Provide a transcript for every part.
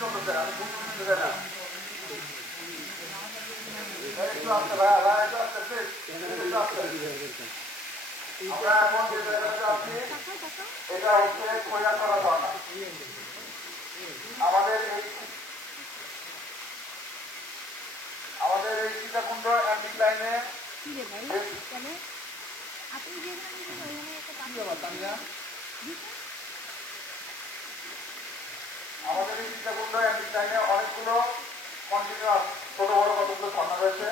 চলতেছে, আমি বুঝতে চাই না। একটু আসতে ভাইয়া, ভাইয়া একটু আসতে প্লিজ, একটু আসতে। আমরা এখন যে জায়গাতে আছি এটা হচ্ছে কৈলাসরা ঝর্ণা। আমাদের এই সীতাকুণ্ড অ্যান্টিক লাইনে অনেকগুলো কন্টিনিউয়াস ছোট বড় কতগুলো ঝর্ণা রয়েছে,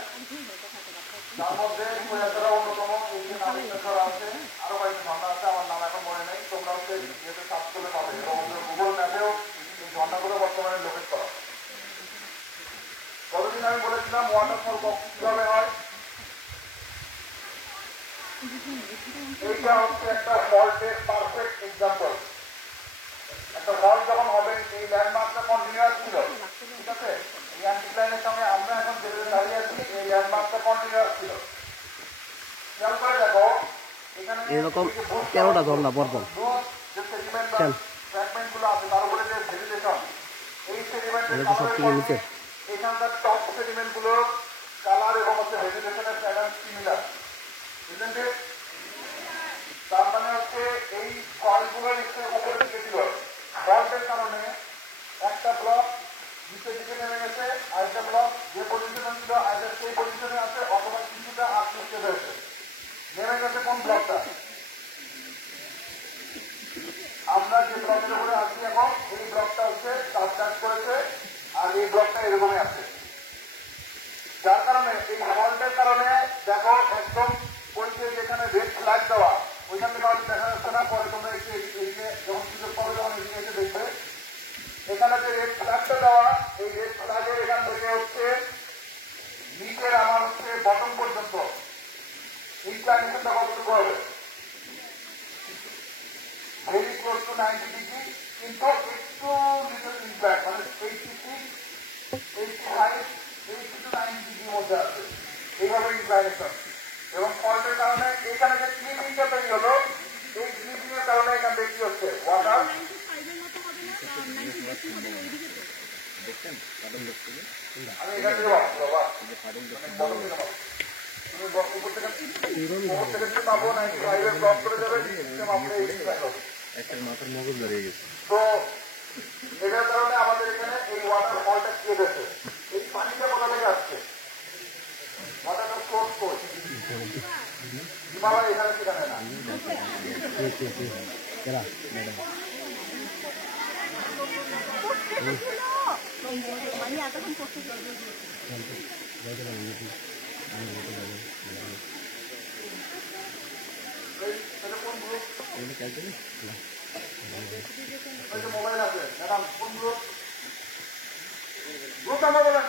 তার মধ্যে কৈলাসরা অন্যতম। এখানে নামেশ্বর আছে, আরো কয়েকটি ঝর্ণা আছে, আমার নাম এখন মনে নেই। তোমরা হচ্ছে যেহেতু সার্চ করলে পাবে এবং গুগল ম্যাপেও এই ঝর্ণাগুলো বর্তমানে লোকেট করা। কতদিন আমি বলেছিলাম ওয়াটারফল কিভাবে হয়। এইটা হচ্ছে একটা ফল্টের পারফেক্ট এক্সাম্পল। একটা ফল্ট যখন হবে, এই ল্যান্ডমার্কটা কন্টিনিউয়াস ছিল, ঠিক আছে? এই অ্যান্টিক লাইনের সঙ্গে আমরা এখন যেভাবে দাঁড়িয়ে আছি, এই ল্যান্ডমার্কটা কন্টিনিউয়াস ছিল। খেয়াল করে দেখো, এখানে এরকম 13টা ঝর্ণা পরপর যে সেডিমেন্ট বা ফ্র্যাগমেন্টগুলো আছে, তার উপরে যে ভেজিটেশন, এই সেডিমেন্টের এখানকার টপ সেডিমেন্টগুলো কালার এবং হচ্ছে ভেজিটেশনের প্যাটার্ন সিমিলার, বুঝলেন? তার মানে হচ্ছে এই কয়েলগুলোর একটু উপরের দিকে ছিল, ফল্টের কারণে একটা ব্লক নিচের দিকে নেমে গেছে, আরেকটা ব্লক যে পজিশনে ছিল আইদার সেই পজিশনে আছে অথবা কিছুটা আপলিফটেড হয়েছে। নেমে গেছে কোন ব্লকটা? আমরা যে ব্লকের উপরে আছি এখন, এই ব্লকটা হচ্ছে সাবচার্জ করেছে, আর এই ব্লকটা এরকমই আছে। যার কারণে এই ফল্টের কারণে দেখো একদম ওই যে যেখানে রেড ফ্ল্যাগ দেওয়া, ওইখান থেকে হয়তো দেখা যাচ্ছে না, পরে তোমরা একটু এদিকে যখন সুযোগ পাবে তখন এদিকে এসে দেখবে। এখানে যে রেড ফ্ল্যাগটা দেওয়া, এই রেড ফ্ল্যাগের এখান থেকে হচ্ছে নিচের আমার হচ্ছে বটম পর্যন্ত ইনক্লাইনেশনটা কতটুকু হবে? ভেরি ক্লোজ টু 90 ডিগ্রি, কিন্তু একটু লিটল ইনক্লাইন, মানে 86, 85, 80 to 90 ডিগ্রির মধ্যে আছে, এইভাবে ইনক্লাইনেশন। এবং ফল্টের কারণে এখানে যে ক্লিপিংটা তৈরি হলো, এই ক্লিপিং এর কারণে এখান থেকে কি হচ্ছে? ওয়াটার আমি এখান থেকে বাবা মাথার মগজ দাঁড়িয়ে গেছে। তো এটার কারণে আমাদের এখানে এই ওয়াটার ফলটা ক্রিয়েট হয়েছে। এই পানিটা কোথা থেকে আসছে? ওয়াটারটা সোর্স কোড হিমালয়, এখানে সেখানে না। মোবাইল আছে ম্যাডাম, কোন গ্রুপ? গ্রুপ নাম্বার বলেন।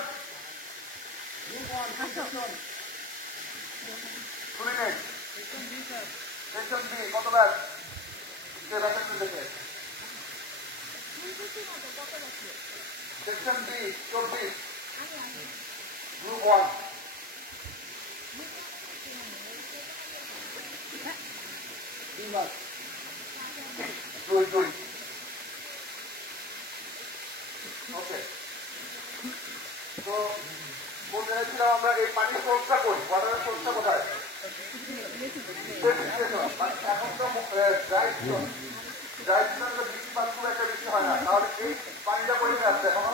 সেকশন বি কত ব্যাচ? Section B 24, group 1। ওকে, তো বলতে চাইছিলাম আমরা এই পানির সোর্সটা করি, ওয়াটারের সোর্সটা কোথায়? এখন তো ড্রাই সিজন, বৃষ্টিপাত খুব একটা বেশি হয় না, তাহলে এই পানিটা করে আসছে এখনো।